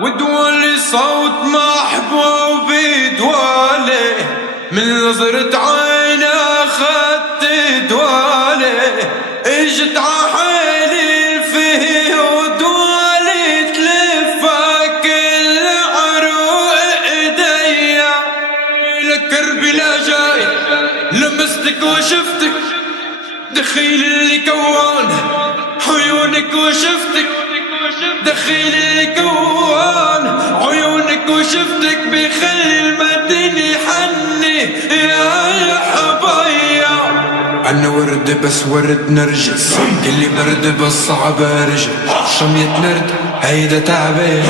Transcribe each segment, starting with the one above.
ودوالي صوت محبوبي دوالي، من نظرة عيني اخذت دوالي، اجت عحيلي فيه ودوالي تلفى كل عروق ايديا. لكربلا جاي لمستك وشفتك، دخيل اللي كوان عيونك وشفتك، دخيل اللي كوان عيونك وشفتك، بيخلي المدينة يحني يا حبايا. أنا ورد بس ورد نرجس، كلي برد بس صعب ارجع، شمية نرد هيدا تعبي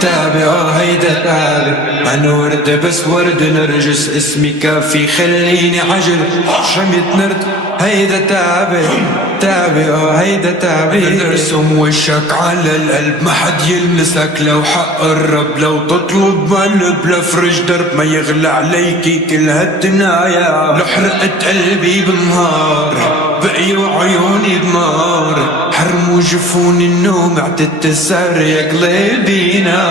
تعبي هيدا تعبي. أنا ورد بس ورد نرجس، اسمي كافي خليني عجل، شمية نرد هيدا تعبي تعبي هيدا تعبي. نرسم وشك على القلب ما حد يلمسك، لو حق الرب لو تطلب قلب، لفرج درب ما يغلى عليكي كل هالدنايا. لو حرقت قلبي بالنهار بقيوا عيوني بنار، حرموا جفون النوم اعتدت السهر يا قلبي نار.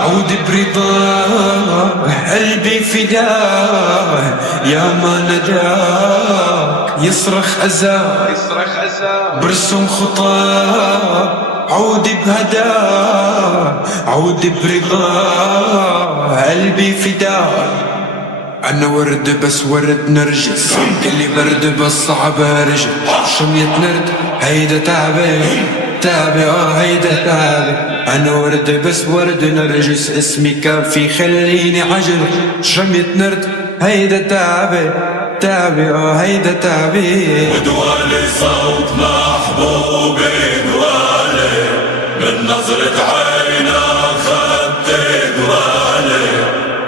عودي برضاه قلبي فداه، يا ما نداك يصرخ أذاه، برسم خطاه عودي بهداه، عودي برضاه قلبي فداه. أنا ورد بس ورد نرجس، كلي برد بس صعب ارجع، شمية نرد هيدا تعبي تعبي هيدا تعبي. أنا ورد بس ورد نرجس، اسمي كافي خليني عجل، شمية نرد هيدا تعبي تعبي هيدا تعبي. ودوالي صوت محبوبي دوالي، من نظرة عيني اخذت دوالي،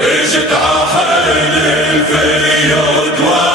اجت عحيلي فيا دوالي.